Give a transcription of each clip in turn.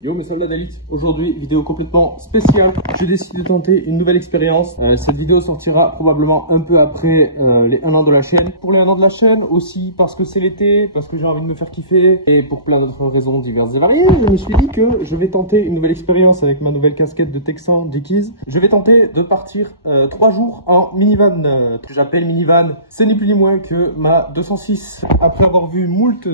Yo mes soldats d'élite, aujourd'hui vidéo complètement spéciale. Je décide de tenter une nouvelle expérience. Cette vidéo sortira probablement un peu après les 1 an de la chaîne. Pour les 1 an de la chaîne aussi parce que c'est l'été, parce que j'ai envie de me faire kiffer et pour plein d'autres raisons diverses et variées. Je me suis dit que je vais tenter une nouvelle expérience avec ma nouvelle casquette de Texan Dickies. Je vais tenter de partir 3 jours en minivan, que j'appelle minivan. C'est ni plus ni moins que ma 206. Après avoir vu moult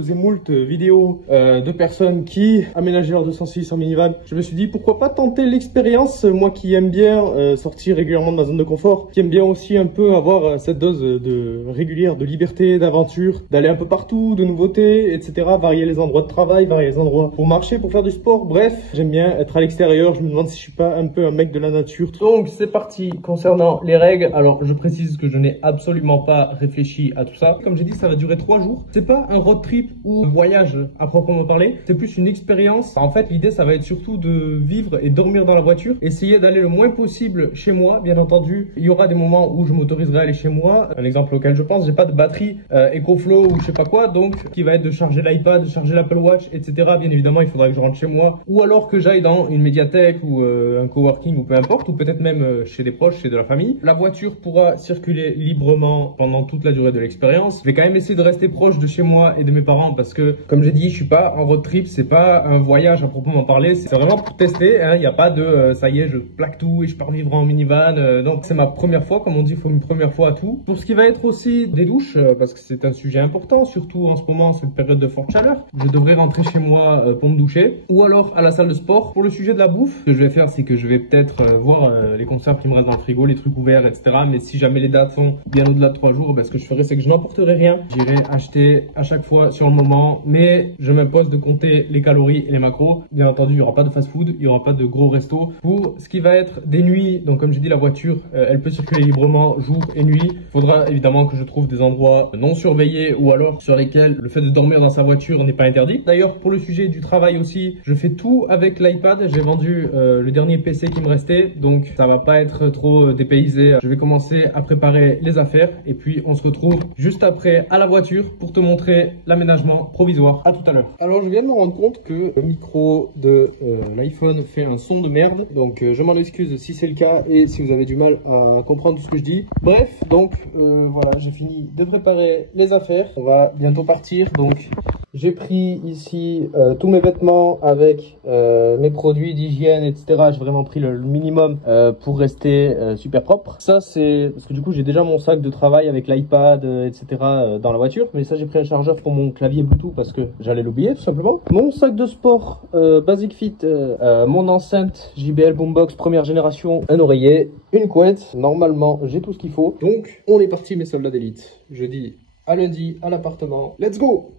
vidéos de personnes qui aménageaient leur 206 en minivan, je me suis dit pourquoi pas tenter l'expérience, moi qui aime bien sortir régulièrement de ma zone de confort, qui aime bien aussi un peu avoir cette dose de régulière de liberté, d'aventure, d'aller un peu partout, de nouveautés, etc. Varier les endroits de travail, varier les endroits pour marcher, pour faire du sport, bref, j'aime bien être à l'extérieur. Je me demande si je suis pas un peu un mec de la nature. Donc c'est parti concernant les règles. Alors je précise que je n'ai absolument pas réfléchi à tout ça. Comme j'ai dit, ça va durer 3 jours. C'est pas un road trip ou un voyage à proprement parler, c'est plus une expérience. En fait, l'idée ça va être surtout de vivre et dormir dans la voiture, essayer d'aller le moins possible chez moi. Bien entendu, il y aura des moments où je m'autoriserai à aller chez moi. Un exemple auquel je pense, j'ai pas de batterie EcoFlow ou je sais pas quoi, donc qui va être de charger l'iPad, de charger l'Apple Watch, etc. Bien évidemment, il faudra que je rentre chez moi ou alors que j'aille dans une médiathèque ou un coworking ou peu importe, ou peut-être même chez des proches, chez de la famille. La voiture pourra circuler librement pendant toute la durée de l'expérience. Je vais quand même essayer de rester proche de chez moi et de mes parents parce que, comme j'ai dit, je suis pas en road trip, c'est pas un voyage à proprement parler, c'est vraiment pour tester, hein. Il n'y a pas de ça y est, je plaque tout et je pars vivre en minivan. Donc c'est ma première fois, comme on dit, il faut une première fois à tout. Pour ce qui va être aussi des douches, parce que c'est un sujet important, surtout en ce moment, c'est une période de forte chaleur. Je devrais rentrer chez moi pour me doucher ou alors à la salle de sport. Pour le sujet de la bouffe, ce que je vais faire, c'est que je vais peut-être voir les conserves qui me restent dans le frigo, les trucs ouverts, etc. Mais si jamais les dates sont bien au-delà de 3 jours, ce que je ferai, c'est que je n'emporterai rien. J'irai acheter à chaque fois sur le moment, mais je m'impose de compter les calories et les macros. Bien entendu, il n'y aura pas de fast-food, il n'y aura pas de gros resto. Pour ce qui va être des nuits, donc comme j'ai dit, la voiture, elle peut circuler librement jour et nuit. Il faudra évidemment que je trouve des endroits non surveillés ou alors sur lesquels le fait de dormir dans sa voiture n'est pas interdit. D'ailleurs, pour le sujet du travail aussi, je fais tout avec l'iPad. J'ai vendu le dernier PC qui me restait, donc ça va pas être trop dépaysé. Je vais commencer à préparer les affaires et puis on se retrouve juste après à la voiture pour te montrer l'aménagement provisoire. À tout à l'heure. Alors je viens de me rendre compte que le micro de l'iPhone fait un son de merde, donc je m'en excuse si c'est le cas et si vous avez du mal à comprendre tout ce que je dis. Bref, donc voilà, j'ai fini de préparer les affaires, on va bientôt partir. Donc j'ai pris ici tous mes vêtements avec mes produits d'hygiène, etc. J'ai vraiment pris le minimum pour rester super propre. Ça c'est parce que du coup j'ai déjà mon sac de travail avec l'iPad, etc. dans la voiture, mais ça j'ai pris un chargeur pour mon clavier Bluetooth parce que j'allais l'oublier tout simplement. Mon sac de sport Basic Fit, mon enceinte JBL Boombox première génération, un oreiller, une couette. Normalement j'ai tout ce qu'il faut. Donc on est parti mes soldats d'élite. Je dis à lundi à l'appartement. Let's go!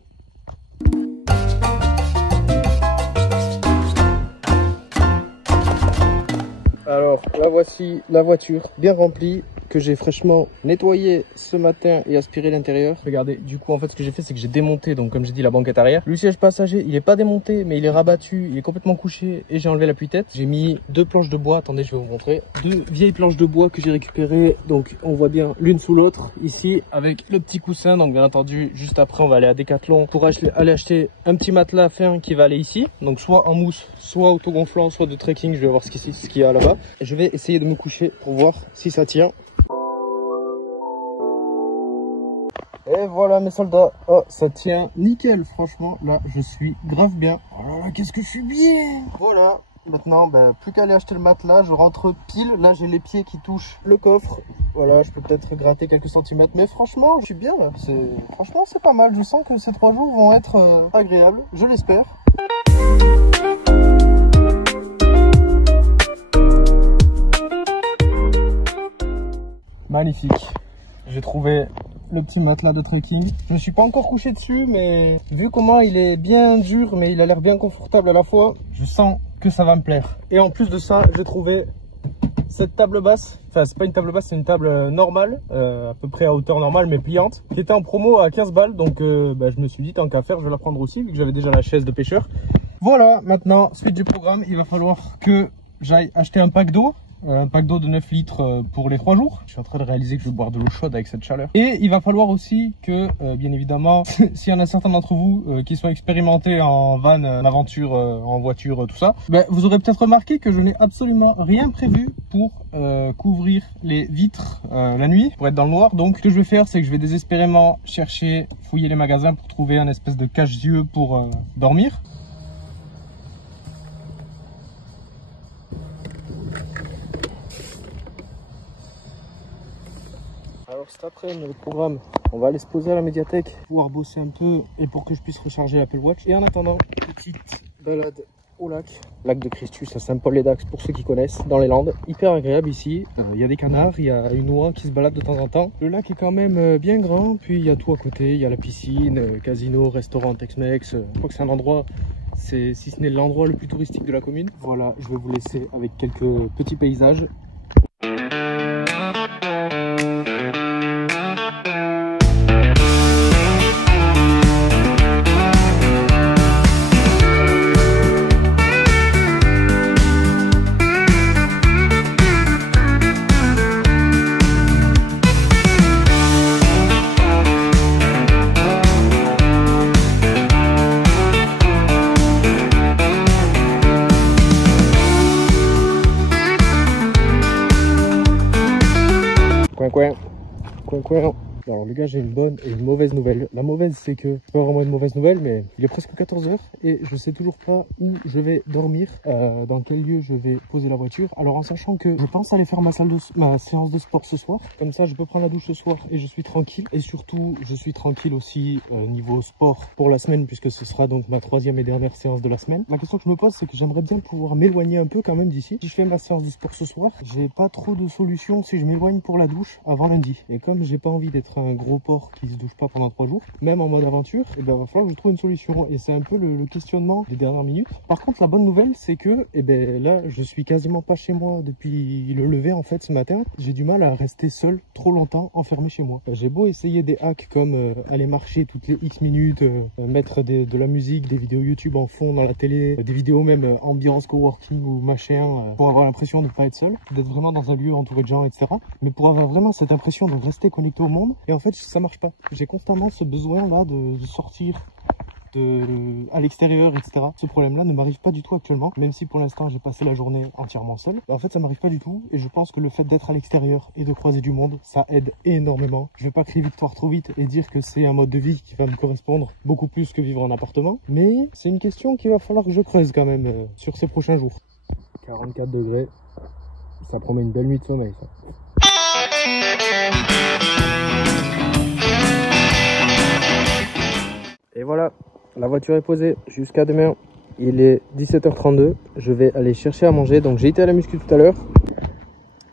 Alors, la voici, la voiture bien remplie, que j'ai fraîchement nettoyée ce matin et aspiré l'intérieur. Regardez, du coup, en fait, ce que j'ai fait, c'est que j'ai démonté, donc comme j'ai dit, la banquette arrière. Le siège passager, il est pas démonté, mais il est rabattu, il est complètement couché et j'ai enlevé l'appui-tête. J'ai mis 2 planches de bois, attendez, je vais vous montrer. 2 vieilles planches de bois que j'ai récupérées, donc on voit bien l'une sous l'autre, ici, avec le petit coussin. Donc bien entendu, juste après, on va aller à Decathlon pour aller acheter un petit matelas fin qui va aller ici. Donc soit en mousse, soit autogonflant, soit de trekking, je vais voir ce qu'il y a là-bas. Je vais essayer de me coucher pour voir si ça tient. Et voilà mes soldats, oh ça tient nickel, franchement là je suis grave bien. Oh là là, qu'est-ce que je suis bien. Voilà, maintenant plus qu'à aller acheter le matelas, je rentre pile, là j'ai les pieds qui touchent le coffre. Voilà, je peux peut-être gratter quelques centimètres, mais franchement je suis bien là, franchement c'est pas mal, je sens que ces 3 jours vont être agréables, je l'espère. Magnifique, j'ai trouvé le petit matelas de trekking. Je ne suis pas encore couché dessus, mais vu comment il est bien dur, mais il a l'air bien confortable à la fois, je sens que ça va me plaire. Et en plus de ça, j'ai trouvé cette table basse. Enfin, c'est pas une table basse, c'est une table normale, à peu près à hauteur normale, mais pliante, qui était en promo à 15 balles. Donc je me suis dit, tant qu'à faire, je vais la prendre aussi, vu que j'avais déjà la chaise de pêcheur. Voilà, maintenant, suite du programme, il va falloir que j'aille acheter un pack d'eau. un pack d'eau de 9 litres pour les 3 jours. Je suis en train de réaliser que je vais boire de l'eau chaude avec cette chaleur. Et il va falloir aussi que, bien évidemment, s'il y en a certains d'entre vous qui sont expérimentés en van, en aventure, en voiture, tout ça, ben, vous aurez peut-être remarqué que je n'ai absolument rien prévu pour couvrir les vitres la nuit, pour être dans le noir. Donc, ce que je vais faire, c'est que je vais désespérément chercher, fouiller les magasins pour trouver un espèce de cache-yeux pour dormir. Alors cet après-midi, le programme, on va aller se poser à la médiathèque, pouvoir bosser un peu et pour que je puisse recharger l'Apple Watch. Et en attendant, petite balade au lac de Christus à Saint-Paul-les-Dax pour ceux qui connaissent, dans les Landes. Hyper agréable ici, il y a des canards, il y a une oie qui se balade de temps en temps. Le lac est quand même bien grand, puis il y a tout à côté, il y a la piscine, casino, restaurant Tex-Mex. Je crois que c'est un endroit, si ce n'est l'endroit le plus touristique de la commune. Voilà, je vais vous laisser avec quelques petits paysages. Coin. Alors les gars, j'ai une bonne et une mauvaise nouvelle. La mauvaise, c'est que c'est pas vraiment une mauvaise nouvelle, mais il est presque 14 h et je sais toujours pas où je vais dormir, dans quel lieu je vais poser la voiture. Alors en sachant que je pense aller faire ma séance de sport ce soir, comme ça je peux prendre la douche ce soir et je suis tranquille. Et surtout, je suis tranquille aussi niveau sport pour la semaine, puisque ce sera donc ma 3e et dernière séance de la semaine. La question que je me pose, c'est que j'aimerais bien pouvoir m'éloigner un peu quand même d'ici. Si je fais ma séance de sport ce soir, j'ai pas trop de solutions si je m'éloigne pour la douche avant lundi. Et comme j'ai pas envie d'être un gros porc qui se douche pas pendant 3 jours, même en mode aventure, et ben va falloir que je trouve une solution. Et c'est un peu le questionnement des dernières minutes. Par contre, la bonne nouvelle, c'est que là, je suis quasiment pas chez moi depuis le lever en fait ce matin. J'ai du mal à rester seul trop longtemps enfermé chez moi. J'ai beau essayer des hacks comme aller marcher toutes les X minutes, mettre de la musique, des vidéos YouTube en fond dans la télé, des vidéos même ambiance coworking ou machin, pour avoir l'impression de ne pas être seul, d'être vraiment dans un lieu entouré de gens, etc. Mais pour avoir vraiment cette impression de rester connecté au monde. Et en fait, ça marche pas. J'ai constamment ce besoin là de sortir à l'extérieur, etc. Ce problème là ne m'arrive pas du tout actuellement, même si pour l'instant j'ai passé la journée entièrement seul. En fait, ça m'arrive pas du tout et je pense que le fait d'être à l'extérieur et de croiser du monde, ça aide énormément. Je vais pas crier victoire trop vite et dire que c'est un mode de vie qui va me correspondre beaucoup plus que vivre en appartement, mais c'est une question qu'il va falloir que je creuse quand même sur ces prochains jours. 44 degrés, ça promet une belle nuit de sommeil ça. Et voilà, la voiture est posée jusqu'à demain. Il est 17 h 32. Je vais aller chercher à manger. Donc j'ai été à la muscu tout à l'heure.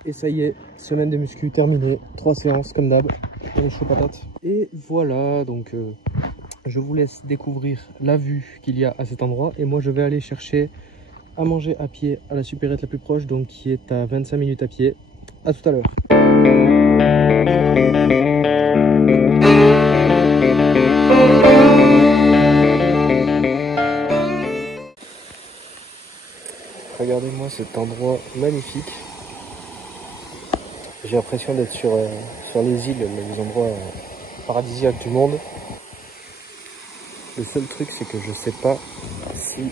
Et ça y est, semaine de muscu terminée. 3 séances comme d'hab. Pour le chaud patate. Et voilà, donc je vous laisse découvrir la vue qu'il y a à cet endroit. Et moi je vais aller chercher à manger à pied à la supérette la plus proche. Donc qui est à 25 minutes à pied. À tout à l'heure. Regardez-moi cet endroit magnifique. J'ai l'impression d'être sur les îles, les endroits paradisiaques du monde. Le seul truc, c'est que je sais pas si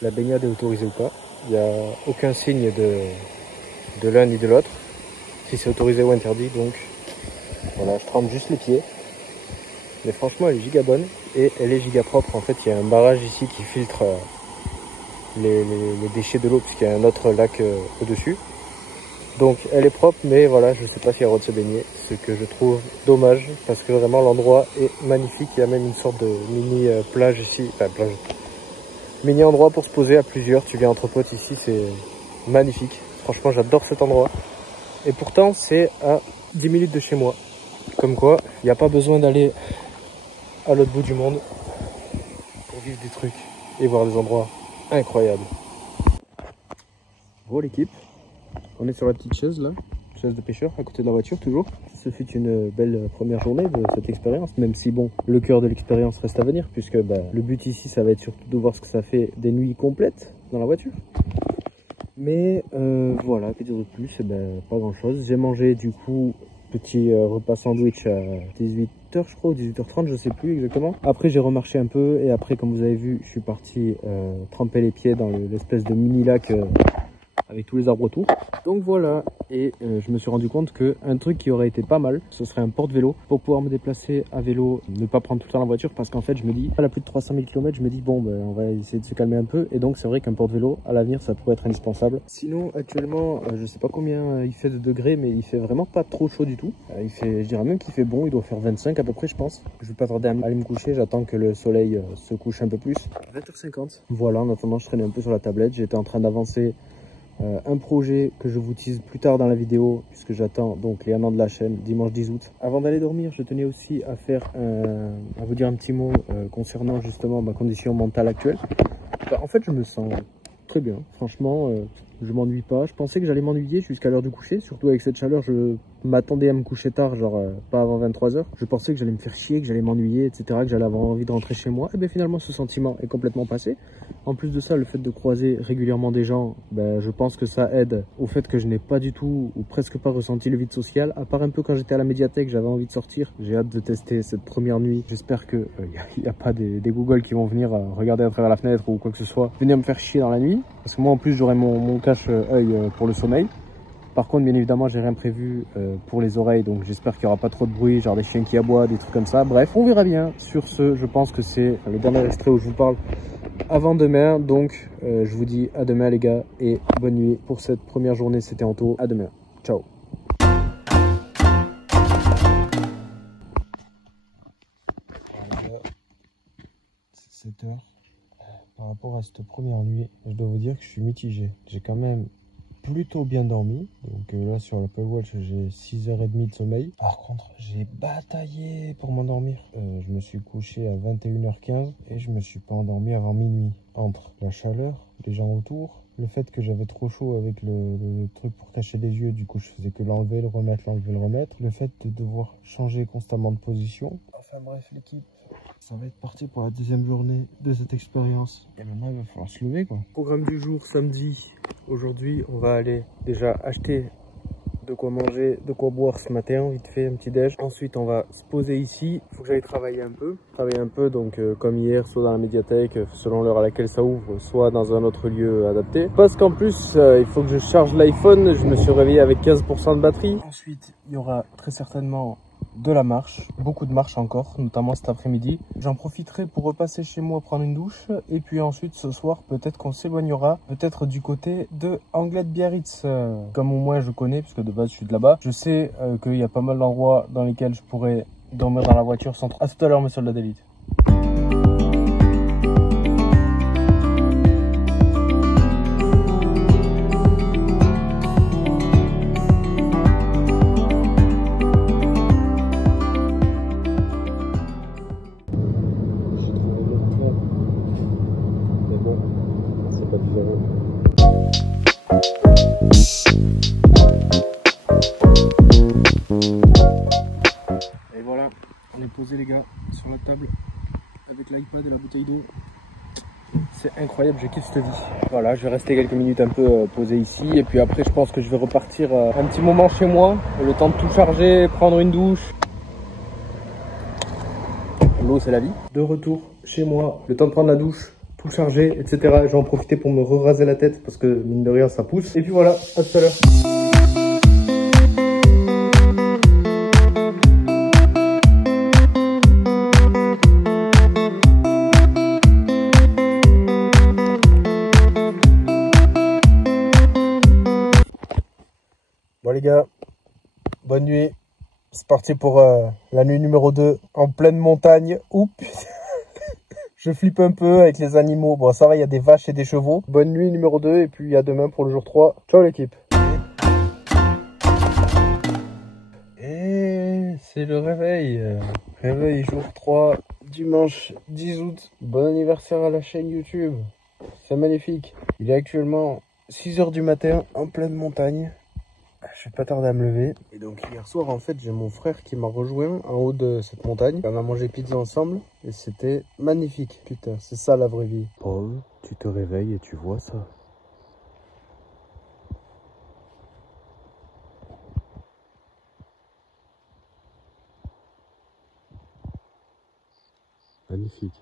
la baignade est autorisée ou pas. Il n'y a aucun signe de l'un ni de l'autre, si c'est autorisé ou interdit. Donc voilà, je trempe juste les pieds. Mais franchement, elle est giga bonne et elle est giga propre. En fait, il y a un barrage ici qui filtre les déchets de l'eau, puisqu'il y a un autre lac au-dessus. Donc elle est propre, mais voilà, je sais pas s'il y a le droit de se baigner, ce que je trouve dommage, parce que vraiment l'endroit est magnifique. Il y a même une sorte de mini plage ici, enfin plage, mini endroit pour se poser à plusieurs. Tu viens entre potes ici, c'est magnifique. Franchement, j'adore cet endroit. Et pourtant, c'est à 10 minutes de chez moi. Comme quoi, il n'y a pas besoin d'aller à l'autre bout du monde pour vivre des trucs et voir des endroits incroyables. Bon l'équipe, on est sur la petite chaise là, chaise de pêcheur à côté de la voiture toujours. Ce fut une belle première journée de cette expérience, même si bon, le cœur de l'expérience reste à venir, puisque le but ici ça va être surtout de voir ce que ça fait des nuits complètes dans la voiture. Mais voilà, que dire de plus? Eh ben, pas grand chose. J'ai mangé du coup petit repas sandwich à 18h je crois, ou 18h30, je sais plus exactement. Après j'ai remarché un peu et après, comme vous avez vu, je suis parti tremper les pieds dans l'espèce de mini lac avec tous les arbres autour. Donc voilà, et je me suis rendu compte que un truc qui aurait été pas mal, ce serait un porte-vélo pour pouvoir me déplacer à vélo, ne pas prendre tout le temps la voiture, parce qu'en fait je me dis, à la plus de 300 000 km, je me dis bon ben on va essayer de se calmer un peu, et donc c'est vrai qu'un porte-vélo à l'avenir ça pourrait être indispensable. Sinon actuellement je sais pas combien il fait de degrés, mais il fait vraiment pas trop chaud du tout. Il fait, je dirais même qu'il fait bon, il doit faire 25 à peu près je pense. Je vais pas tarder à aller me coucher, j'attends que le soleil se couche un peu plus. 20h50. Voilà, en attendant je traînais un peu sur la tablette, j'étais en train d'avancer un projet que je vous tease plus tard dans la vidéo, puisque j'attends donc les 1 an de la chaîne dimanche 10 août. Avant d'aller dormir, je tenais aussi à vous dire un petit mot concernant justement ma condition mentale actuelle. En fait, je me sens très bien, franchement, je m'ennuie pas. Je pensais que j'allais m'ennuyer jusqu'à l'heure du coucher, surtout avec cette chaleur. Je m'attendais à me coucher tard, genre pas avant 23 h. Je pensais que j'allais me faire chier, que j'allais m'ennuyer, etc., que j'allais avoir envie de rentrer chez moi. Et bien finalement, ce sentiment est complètement passé. En plus de ça, le fait de croiser régulièrement des gens, ben, je pense que ça aide au fait que je n'ai pas du tout ou presque pas ressenti le vide social. À part un peu quand j'étais à la médiathèque, j'avais envie de sortir. J'ai hâte de tester cette première nuit. J'espère qu'il n'y a pas des Google qui vont venir regarder à travers la fenêtre ou quoi que ce soit, venir me faire chier dans la nuit. Parce que moi en plus j'aurai mon cache-œil pour le sommeil. Par contre, bien évidemment, j'ai rien prévu pour les oreilles, donc j'espère qu'il n'y aura pas trop de bruit, genre des chiens qui aboient, des trucs comme ça. Bref, on verra bien. Sur ce, je pense que c'est le dernier extrait où je vous parle avant demain. Donc, je vous dis à demain les gars, et bonne nuit pour cette première journée. C'était Anto. À demain. Ciao. C'est 7 h. Par rapport à cette première nuit, je dois vous dire que je suis mitigé. J'ai quand même plutôt bien dormi. Donc là sur l'Apple Watch j'ai 6h30 de sommeil. Par contre j'ai bataillé pour m'endormir. Je me suis couché à 21h15 et je me suis pas endormi avant minuit. Entre la chaleur, les gens autour, le fait que j'avais trop chaud avec le truc pour cacher les yeux, du coup je faisais que l'enlever, le remettre, l'enlever, le remettre. Le fait de devoir changer constamment de position. Enfin bref, l'équipe, ça va être parti pour la deuxième journée de cette expérience. Et maintenant il va falloir se lever quoi. Programme du jour samedi. Aujourd'hui on va aller déjà acheter de quoi manger, de quoi boire ce matin, vite fait un petit déj. Ensuite on va se poser ici, il faut que j'aille travailler un peu. Donc comme hier, soit dans la médiathèque selon l'heure à laquelle ça ouvre, soit dans un autre lieu adapté. Parce qu'en plus il faut que je charge l'iPhone, je me suis réveillé avec 15% de batterie. Ensuite il y aura très certainement de la marche, beaucoup de marche encore, notamment cet après-midi. J'en profiterai pour repasser chez moi prendre une douche, et puis ensuite ce soir peut-être qu'on s'éloignera, peut-être du côté de Anglet-Biarritz, comme au moins je connais, puisque de base je suis de là-bas. Je sais qu'il y a pas mal d'endroits dans lesquels je pourrais dormir dans la voiture sans trop. À tout à l'heure mes soldats d'élite. Et voilà, on est posé les gars sur la table avec l'iPad et la bouteille d'eau. C'est incroyable, je kiffe cette vie. Voilà, je vais rester quelques minutes un peu posé ici, et puis après je pense que je vais repartir un petit moment chez moi, le temps de tout charger, prendre une douche. L'eau c'est la vie. De retour chez moi, le temps de prendre la douche, tout charger, etc. Je vais en profiter pour me raser la tête parce que mine de rien ça pousse. Et puis voilà, à tout à l'heure. Bon les gars, bonne nuit. C'est parti pour la nuit numéro 2 en pleine montagne. Oups. Je flippe un peu avec les animaux. Bon, ça va, il y a des vaches et des chevaux. Bonne nuit numéro 2 et puis à demain pour le jour 3. Ciao l'équipe. Et c'est le réveil. Réveil jour 3, dimanche 10 août. Bon anniversaire à la chaîne YouTube. C'est magnifique. Il est actuellement 6 h du matin en pleine montagne. Je vais pas tarder à me lever. Et donc hier soir en fait j'ai mon frère qui m'a rejoint en haut de cette montagne. On a mangé pizza ensemble et c'était magnifique. Putain, c'est ça la vraie vie. Paul, tu te réveilles et tu vois ça. magnifique.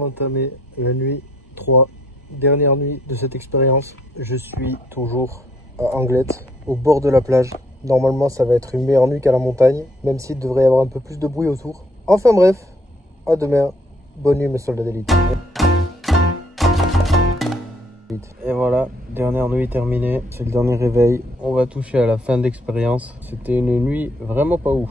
Entamé la nuit 3, dernière nuit de cette expérience. Je suis toujours à Anglette, au bord de la plage. Normalement ça va être une meilleure nuit qu'à la montagne, même s'il devrait y avoir un peu plus de bruit autour. Enfin bref, à demain, bonne nuit mes soldats d'élite. Et voilà, dernière nuit terminée, c'est le dernier réveil. On va toucher à la fin de l'expérience. C'était une nuit vraiment pas ouf.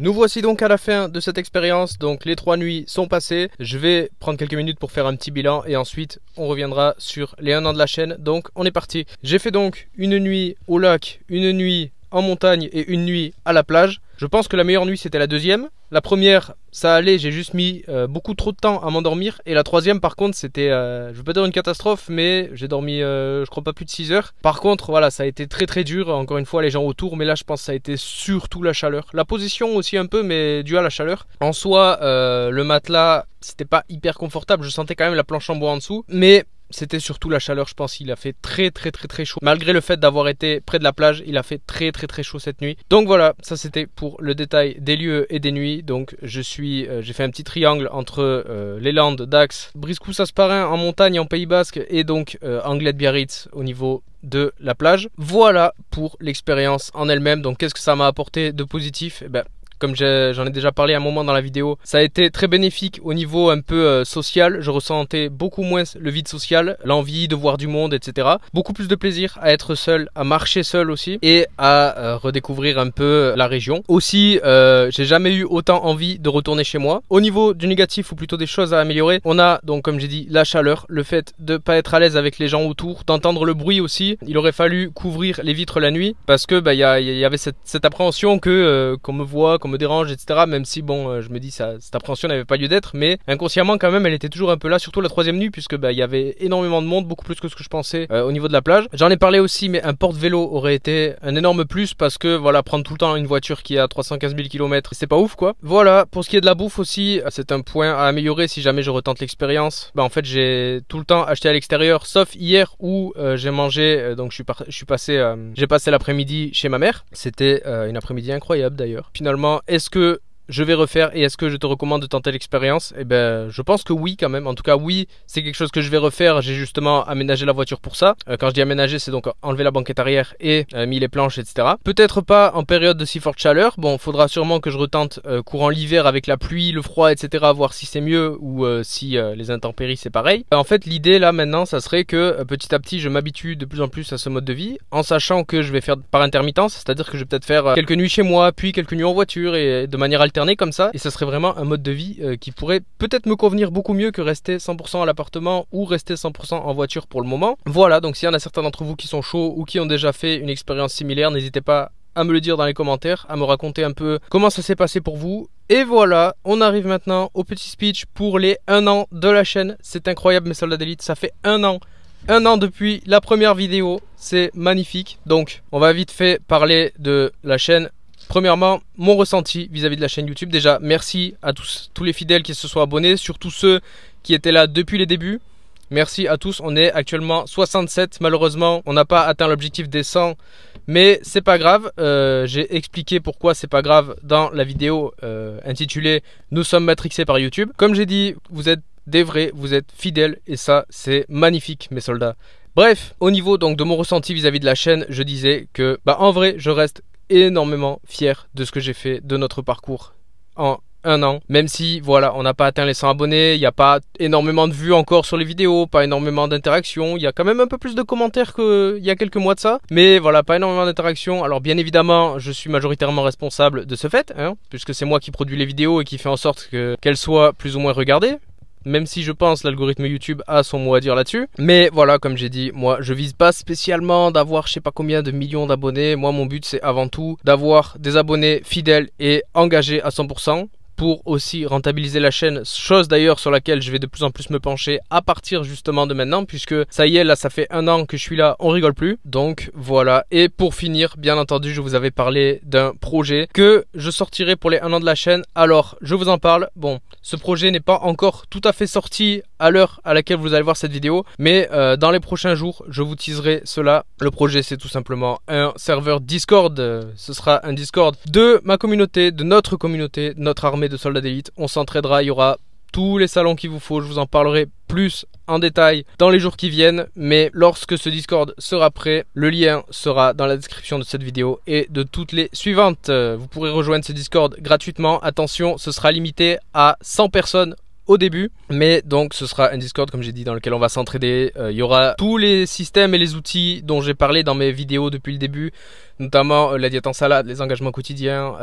Nous voici donc à la fin de cette expérience, donc les 3 nuits sont passées. Je vais prendre quelques minutes pour faire un petit bilan et ensuite on reviendra sur les 1 an de la chaîne. Donc on est parti. J'ai fait donc une nuit au lac, une nuit en montagne et une nuit à la plage. Je pense que la meilleure nuit c'était la deuxième. La première ça allait, j'ai juste mis beaucoup trop de temps à m'endormir. Et la troisième par contre c'était, je veux pas dire une catastrophe, mais j'ai dormi je crois pas plus de 6 heures. Par contre voilà, ça a été très dur, encore une fois les gens autour. Mais là je pense que ça a été surtout la chaleur. La position aussi un peu, mais dû à la chaleur. En soi le matelas c'était pas hyper confortable, je sentais quand même la planche en bois en dessous. Mais c'était surtout la chaleur, je pense qu'il a fait très chaud. Malgré le fait d'avoir été près de la plage, il a fait très chaud cette nuit. Donc voilà, ça c'était pour le détail des lieux et des nuits. Donc j'ai fait un petit triangle entre les Landes, Dax, Briscoux-Sasparin en montagne en Pays Basque et donc Anglette-Biarritz au niveau de la plage. Voilà pour l'expérience en elle-même. Donc qu'est-ce que ça m'a apporté de positif? Eh ben, comme j'en ai déjà parlé un moment dans la vidéo, ça a été très bénéfique au niveau un peu social. Je ressentais beaucoup moins le vide social, l'envie de voir du monde, etc. Beaucoup plus de plaisir à être seul, à marcher seul aussi et à redécouvrir un peu la région. Aussi, j'ai jamais eu autant envie de retourner chez moi. Au niveau du négatif ou plutôt des choses à améliorer, on a donc comme j'ai dit la chaleur, le fait de pas être à l'aise avec les gens autour, d'entendre le bruit aussi. Il aurait fallu couvrir les vitres la nuit parce que bah, y avait cette appréhension que qu'on me voit, me dérange, etc. Même si bon, je me dis cette appréhension n'avait pas lieu d'être, mais inconsciemment quand même elle était toujours un peu là, surtout la troisième nuit puisque bah, il y avait énormément de monde, beaucoup plus que ce que je pensais au niveau de la plage. J'en ai parlé aussi, mais un porte-vélo aurait été un énorme plus parce que voilà, prendre tout le temps une voiture qui a 315 000 km, c'est pas ouf quoi. Voilà, pour ce qui est de la bouffe aussi, c'est un point à améliorer si jamais je retente l'expérience. Bah, en fait j'ai tout le temps acheté à l'extérieur, sauf hier où j'ai mangé, donc j'ai passé l'après-midi chez ma mère. C'était une après-midi incroyable d'ailleurs. Finalement, est-ce que je vais refaire et est-ce que je te recommande de tenter l'expérience? Eh ben, je pense que oui quand même. En tout cas, oui, c'est quelque chose que je vais refaire. J'ai justement aménagé la voiture pour ça. Quand je dis aménager, c'est donc enlever la banquette arrière et mis les planches, etc. Peut-être pas en période de si forte chaleur. Bon, faudra sûrement que je retente courant l'hiver avec la pluie, le froid, etc. Voir si c'est mieux ou si les intempéries c'est pareil. En fait, l'idée là maintenant, ça serait que petit à petit, je m'habitue de plus en plus à ce mode de vie, en sachant que je vais faire par intermittence, c'est-à-dire que je vais peut-être faire quelques nuits chez moi, puis quelques nuits en voiture et de manière alternée comme ça, et ça serait vraiment un mode de vie qui pourrait peut-être me convenir beaucoup mieux que rester 100% à l'appartement ou rester 100% en voiture pour le moment. Voilà, donc s'il y en a certains d'entre vous qui sont chauds ou qui ont déjà fait une expérience similaire, n'hésitez pas à me le dire dans les commentaires, à me raconter un peu comment ça s'est passé pour vous. Et voilà, on arrive maintenant au petit speech pour les 1 an de la chaîne. C'est incroyable mes soldats d'élite, ça fait 1 an. 1 an depuis la première vidéo, c'est magnifique. Donc on va vite fait parler de la chaîne. Premièrement, mon ressenti vis-à-vis de la chaîne YouTube. Déjà, merci à tous les fidèles qui se sont abonnés, surtout ceux qui étaient là depuis les débuts. Merci à tous. On est actuellement 67. Malheureusement, on n'a pas atteint l'objectif des 100. Mais c'est pas grave. J'ai expliqué pourquoi c'est pas grave dans la vidéo intitulée « Nous sommes matrixés par YouTube ». Comme j'ai dit, vous êtes des vrais, vous êtes fidèles. Et ça, c'est magnifique, mes soldats. Bref, au niveau donc de mon ressenti vis-à-vis de la chaîne, je disais que en vrai je reste énormément fier de ce que j'ai fait, de notre parcours en un an, même si voilà, on n'a pas atteint les 100 abonnés, il n'y a pas énormément de vues encore sur les vidéos, pas énormément d'interactions, il y a quand même un peu plus de commentaires qu'il y a quelques mois de ça, mais voilà, pas énormément d'interactions. Alors bien évidemment, je suis majoritairement responsable de ce fait, hein, puisque c'est moi qui produis les vidéos et qui fait en sorte qu'elles soient plus ou moins regardées. Même si je pense l'algorithme YouTube a son mot à dire là-dessus. Mais voilà, comme j'ai dit, moi je vise pas spécialement d'avoir je sais pas combien de millions d'abonnés. Moi mon but c'est avant tout d'avoir des abonnés fidèles et engagés à 100%. Pour aussi rentabiliser la chaîne, chose d'ailleurs sur laquelle je vais de plus en plus me pencher à partir justement de maintenant, puisque ça y est, là ça fait un an que je suis là, on rigole plus. Donc voilà, et pour finir, bien entendu, je vous avais parlé d'un projet que je sortirai pour les 1 an de la chaîne. Alors, je vous en parle. Bon, ce projet n'est pas encore tout à fait sorti à l'heure à laquelle vous allez voir cette vidéo, mais dans les prochains jours, je vous teaserai cela. Le projet, c'est tout simplement un serveur Discord. Ce sera un Discord de ma communauté, de notre armée de soldats d'élite. On s'entraidera, il y aura tous les salons qu'il vous faut, je vous en parlerai plus en détail dans les jours qui viennent, mais lorsque ce Discord sera prêt, le lien sera dans la description de cette vidéo et de toutes les suivantes. Vous pourrez rejoindre ce Discord gratuitement. Attention, ce sera limité à 100 personnes au début, mais donc ce sera un Discord comme j'ai dit dans lequel on va s'entraider. Il y aura tous les systèmes et les outils dont j'ai parlé dans mes vidéos depuis le début, notamment la diète en salade, les engagements quotidiens,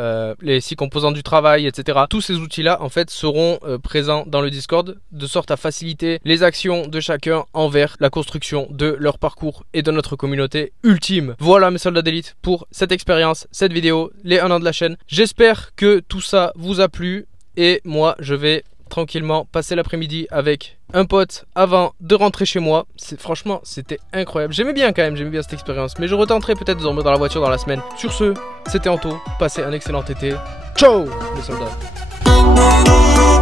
les 6 composants du travail, etc. Tous ces outils là en fait seront présents dans le Discord, de sorte à faciliter les actions de chacun envers la construction de leur parcours et de notre communauté ultime. Voilà mes soldats d'élite pour cette expérience, cette vidéo, les 1 an de la chaîne. J'espère que tout ça vous a plu et moi je vais tranquillement passer l'après-midi avec un pote avant de rentrer chez moi. Franchement c'était incroyable, j'aimais bien quand même, j'aimais bien cette expérience, mais je retenterai peut-être de dormir dans la voiture dans la semaine. Sur ce, c'était Anto, passez un excellent été, ciao les soldats.